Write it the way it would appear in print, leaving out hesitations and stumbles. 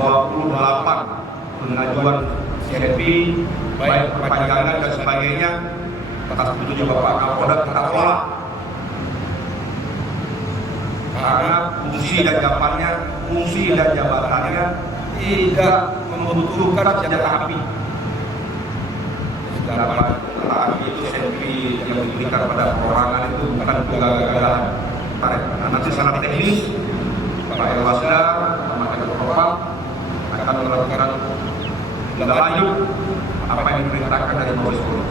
28 pengajuan CNP, baik perpanjangan dan sebagainya. Atas petunjuk Bapak Kapolda kita tolak. Karena fungsi dan jabatannya tidak membutuhkan senjata api. Sedangkan senjata api itu senpi yang diberikan pada perorangan itu bukan kegagalan. Nanti secara teknis Pak Irwasda sama Propam akan melakukan tindak lanjut apa yang diperintahkan dari Mabes Polri.